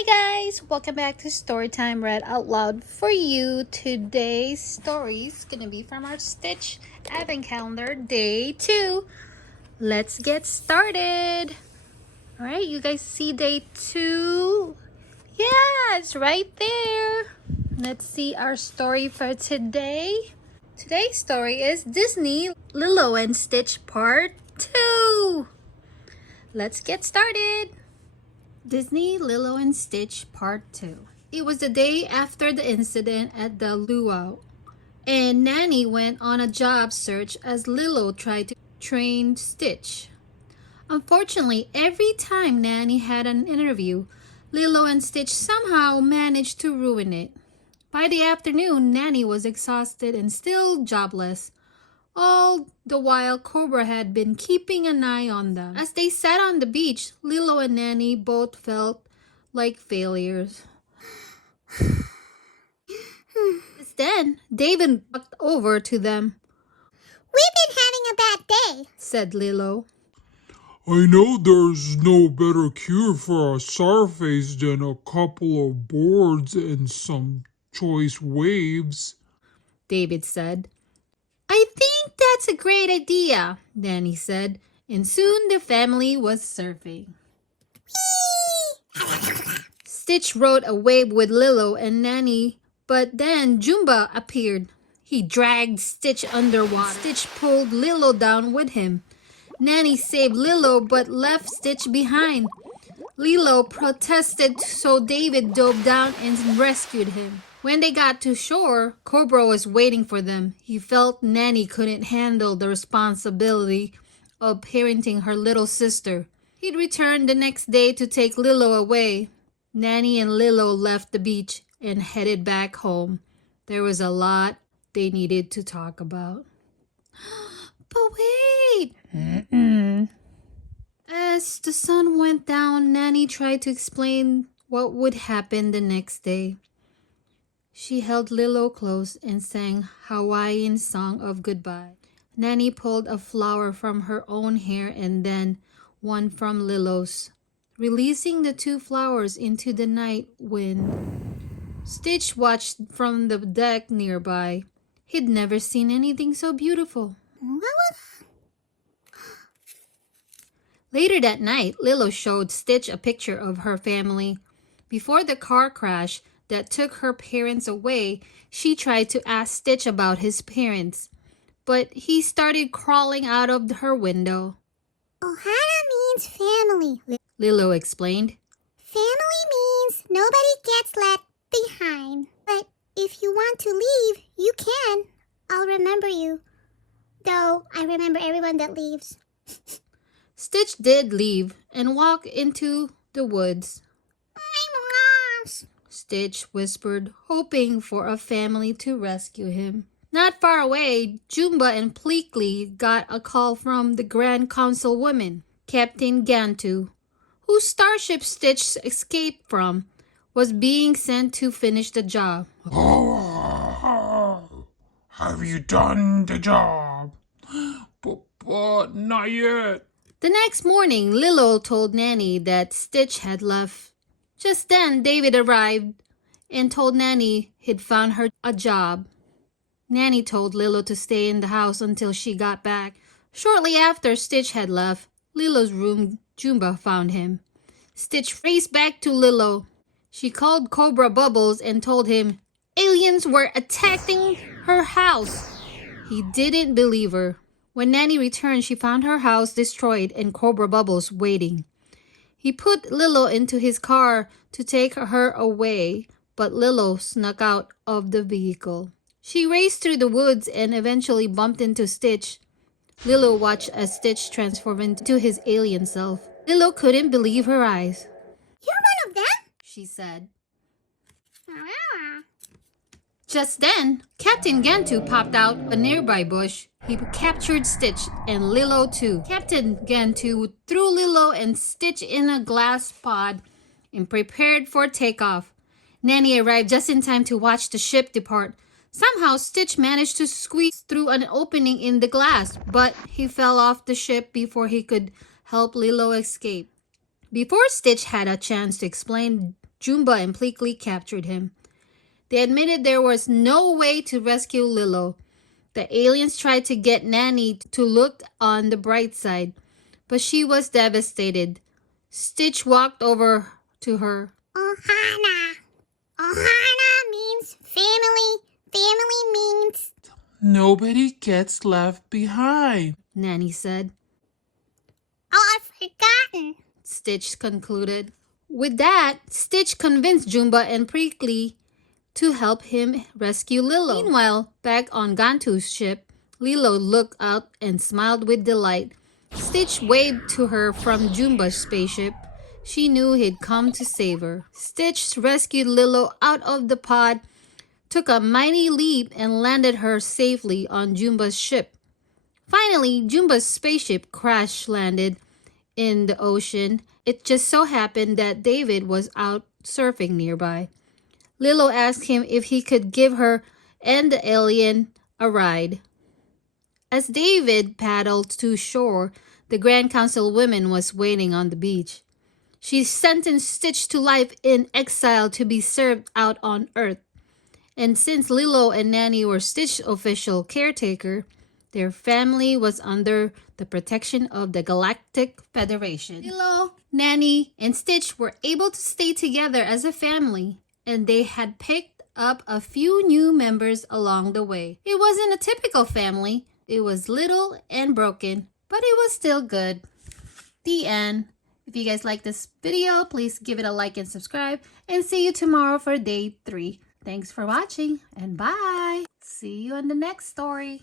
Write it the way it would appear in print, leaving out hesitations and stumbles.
Hi guys! Welcome back to Storytime Read Out Loud for you. Today's story is going to be from our Stitch Advent Calendar, Day 2. Let's get started. Alright, you guys see Day 2? Yeah, it's right there. Let's see our story for today. Today's story is Disney Lilo and Stitch Part 2. Let's get started. Disney Lilo and Stitch Part 2. It was the day after the incident at the luau, and Nanny went on a job search as Lilo tried to train Stitch. Unfortunately, every time Nanny had an interview, Lilo and Stitch somehow managed to ruin it. By the afternoon, Nanny was exhausted and still jobless. All the while, Cobra had been keeping an eye on them. As they sat on the beach, Lilo and Nanny both felt like failures. Just then, David walked over to them. "We've been having a bad day," said Lilo. "I know there's no better cure for a sour face than a couple of boards and some choice waves," David said. "I think that's a great idea," Nanny said, and soon the family was surfing. Stitch rode a wave with Lilo and Nanny, but then Jumba appeared. He dragged Stitch underwater. Stitch pulled Lilo down with him. Nanny saved Lilo but left Stitch behind. Lilo protested, so David dove down and rescued him. When they got to shore, Cobra was waiting for them. He felt Nanny couldn't handle the responsibility of parenting her little sister. He'd return the next day to take Lilo away. Nanny and Lilo left the beach and headed back home. There was a lot they needed to talk about. But wait! As the sun went down, Nanny tried to explain what would happen the next day. She held Lilo close and sang Hawaiian song of goodbye. Nanny pulled a flower from her own hair and then one from Lilo's, releasing the two flowers into the night wind. Stitch watched from the deck nearby. He'd never seen anything so beautiful. Later that night, Lilo showed Stitch a picture of her family. Before the car crash that took her parents away, she tried to ask Stitch about his parents, but he started crawling out of her window. "Ohana means family," Lilo explained. "Family means nobody gets left behind. But if you want to leave, you can. I'll remember you. Though I remember everyone that leaves." Stitch did leave and walk into the woods. "I'm lost," Stitch whispered, hoping for a family to rescue him. Not far away, Jumba and Pleakley got a call from the Grand Councilwoman, Captain Gantu, whose starship Stitch escaped from, was being sent to finish the job. "Oh, have you done the job?" But not yet." The next morning, Lilo told Nanny that Stitch had left. Just then, David arrived and told Nanny he'd found her a job. Nanny told Lilo to stay in the house until she got back. Shortly after Stitch had left Lilo's room, Jumba found him. Stitch raced back to Lilo. She called Cobra Bubbles and told him aliens were attacking her house. He didn't believe her. When Nanny returned, she found her house destroyed and Cobra Bubbles waiting. He put Lilo into his car to take her away, but Lilo snuck out of the vehicle. She raced through the woods and eventually bumped into Stitch. Lilo watched as Stitch transformed into his alien self. Lilo couldn't believe her eyes. "You're one of them?" she said. "Ah." Just then, Captain Gantu popped out a nearby bush. He captured Stitch and Lilo too. Captain Gantu threw Lilo and Stitch in a glass pod and prepared for takeoff. Nanny arrived just in time to watch the ship depart. Somehow, Stitch managed to squeeze through an opening in the glass, but he fell off the ship before he could help Lilo escape. Before Stitch had a chance to explain, Jumba and Pleakley captured him. They admitted there was no way to rescue Lilo. The aliens tried to get Nanny to look on the bright side, but she was devastated. Stitch walked over to her. Ohana. Ohana means family. Family means... Nobody gets left behind, Nanny said. Oh, I've forgotten. Stitch concluded. With that, Stitch convinced Jumba and Pleakley to help him rescue Lilo. Meanwhile, back on Gantu's ship, Lilo looked out and smiled with delight. Stitch waved to her from Jumba's spaceship. She knew he'd come to save her. Stitch rescued Lilo out of the pod, took a mighty leap, and landed her safely on Jumba's ship. Finally, Jumba's spaceship crash-landed in the ocean. It just so happened that David was out surfing nearby. Lilo asked him if he could give her and the alien a ride. As David paddled to shore, the Grand Councilwoman was waiting on the beach. She sentenced Stitch to life in exile to be served out on Earth. And since Lilo and Nanny were Stitch's official caretaker, their family was under the protection of the Galactic Federation. Lilo, Nanny, and Stitch were able to stay together as a family, and they had picked up a few new members along the way. It wasn't a typical family. It was little and broken, but it was still good. The end. If you guys like this video, please give it a like and subscribe, and see you tomorrow for day 3. Thanks for watching, and bye! See you on the next story.